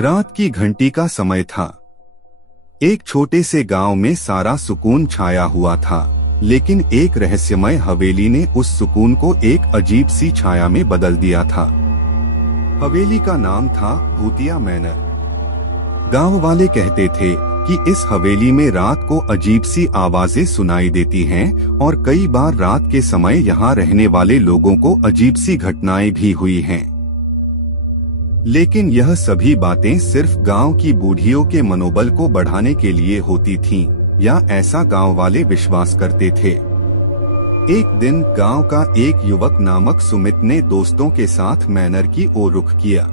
रात की घंटी का समय था। एक छोटे से गांव में सारा सुकून छाया हुआ था, लेकिन एक रहस्यमय हवेली ने उस सुकून को एक अजीब सी छाया में बदल दिया था। हवेली का नाम था भूतिया मैनर। गांव वाले कहते थे कि इस हवेली में रात को अजीब सी आवाजें सुनाई देती हैं और कई बार रात के समय यहाँ रहने वाले लोगों को अजीब सी घटनाएं भी हुई हैं। लेकिन यह सभी बातें सिर्फ गांव की बूढ़ियों के मनोबल को बढ़ाने के लिए होती थीं, या ऐसा गांव वाले विश्वास करते थे। एक दिन गांव का एक युवक नामक सुमित ने दोस्तों के साथ मैनर की ओर रुख किया।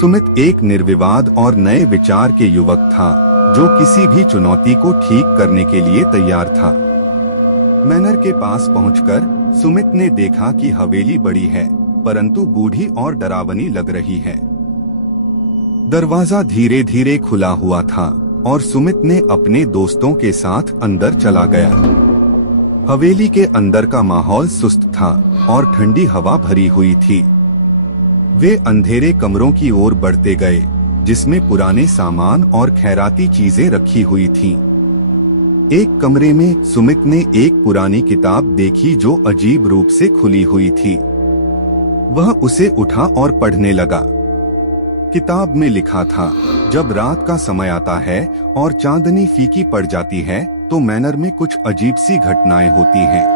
सुमित एक निर्विवाद और नए विचार के युवक था, जो किसी भी चुनौती को ठीक करने के लिए तैयार था। मैनर के पास पहुंचकर सुमित ने देखा कि हवेली बड़ी है, परंतु बूढ़ी और डरावनी लग रही है। दरवाजा धीरे धीरे खुला हुआ था और सुमित ने अपने दोस्तों के साथ अंदर चला गया। हवेली के अंदर का माहौल सुस्त था और ठंडी हवा भरी हुई थी। वे अंधेरे कमरों की ओर बढ़ते गए, जिसमें पुराने सामान और खैराती चीजें रखी हुई थीं। एक कमरे में सुमित ने एक पुरानी किताब देखी जो अजीब रूप से खुली हुई थी। वह उसे उठा और पढ़ने लगा। किताब में लिखा था, जब रात का समय आता है और चांदनी फीकी पड़ जाती है तो मैनर में कुछ अजीब सी घटनाएं होती हैं।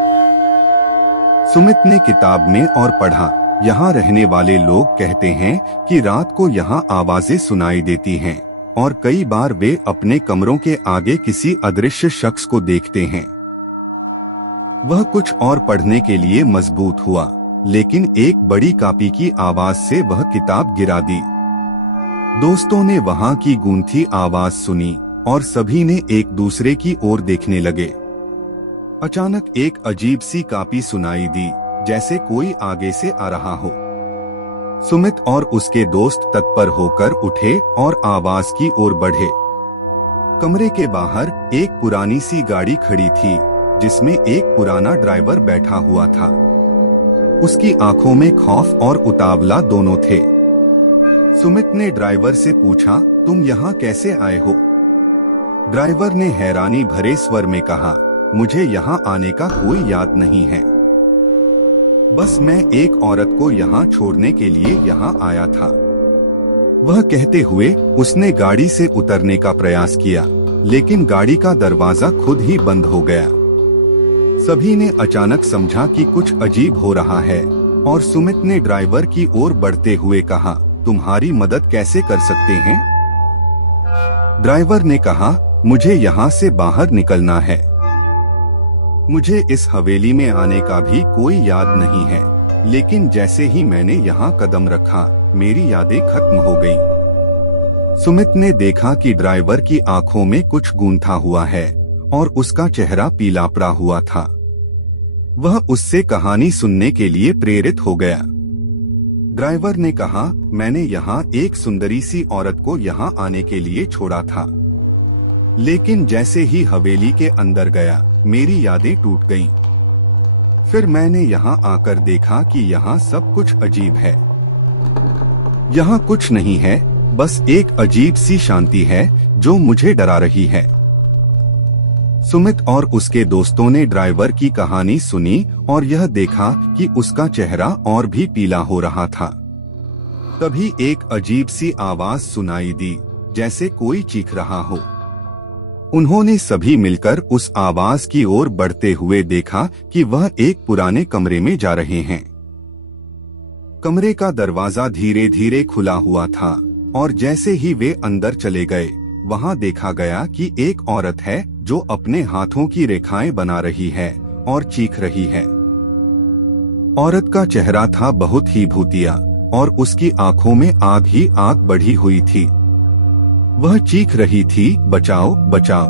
सुमित ने किताब में और पढ़ा, यहाँ रहने वाले लोग कहते हैं कि रात को यहाँ आवाजें सुनाई देती हैं और कई बार वे अपने कमरों के आगे किसी अदृश्य शख्स को देखते हैं। वह कुछ और पढ़ने के लिए मजबूत हुआ, लेकिन एक बड़ी कापी की आवाज से वह किताब गिरा दी। दोस्तों ने वहां की गूंथी आवाज सुनी और सभी ने एक दूसरे की ओर देखने लगे। अचानक एक अजीब सी कापी सुनाई दी, जैसे कोई आगे से आ रहा हो। सुमित और उसके दोस्त तत्पर होकर उठे और आवाज की ओर बढ़े। कमरे के बाहर एक पुरानी सी गाड़ी खड़ी थी, जिसमें एक पुराना ड्राइवर बैठा हुआ था। उसकी आंखों में खौफ और उतावला दोनों थे। सुमित ने ड्राइवर से पूछा, तुम यहाँ कैसे आए हो? ड्राइवर ने हैरानी भरे स्वर में कहा, मुझे यहाँ आने का कोई याद नहीं है। बस मैं एक औरत को यहाँ छोड़ने के लिए यहाँ आया था। वह कहते हुए उसने गाड़ी से उतरने का प्रयास किया, लेकिन गाड़ी का दरवाजा खुद ही बंद हो गया। सभी ने अचानक समझा कि कुछ अजीब हो रहा है और सुमित ने ड्राइवर की ओर बढ़ते हुए कहा, तुम्हारी मदद कैसे कर सकते हैं? ड्राइवर ने कहा, मुझे यहाँ से बाहर निकलना है। मुझे इस हवेली में आने का भी कोई याद नहीं है, लेकिन जैसे ही मैंने यहाँ कदम रखा, मेरी यादें खत्म हो गईं। सुमित ने देखा कि ड्राइवर की आंखों में कुछ गूंथा हुआ है और उसका चेहरा पीला पड़ा हुआ था। वह उससे कहानी सुनने के लिए प्रेरित हो गया। ड्राइवर ने कहा, मैंने यहाँ एक सुंदरी सी औरत को यहाँ आने के लिए छोड़ा था, लेकिन जैसे ही हवेली के अंदर गया, मेरी यादें टूट गईं। फिर मैंने यहाँ आकर देखा कि यहाँ सब कुछ अजीब है। यहाँ कुछ नहीं है, बस एक अजीब सी शांति है जो मुझे डरा रही है। सुमित और उसके दोस्तों ने ड्राइवर की कहानी सुनी और यह देखा कि उसका चेहरा और भी पीला हो रहा था। तभी एक अजीब सी आवाज सुनाई दी, जैसे कोई चीख रहा हो। उन्होंने सभी मिलकर उस आवाज की ओर बढ़ते हुए देखा कि वह एक पुराने कमरे में जा रहे हैं। कमरे का दरवाजा धीरे धीरे खुला हुआ था और जैसे ही वे अंदर चले गए, वहां देखा गया कि एक औरत है जो अपने हाथों की रेखाएं बना रही है और चीख रही है। औरत का चेहरा था बहुत ही भूतिया और उसकी आंखों में आग ही आग बढ़ी हुई थी। वह चीख रही थी, बचाओ बचाओ।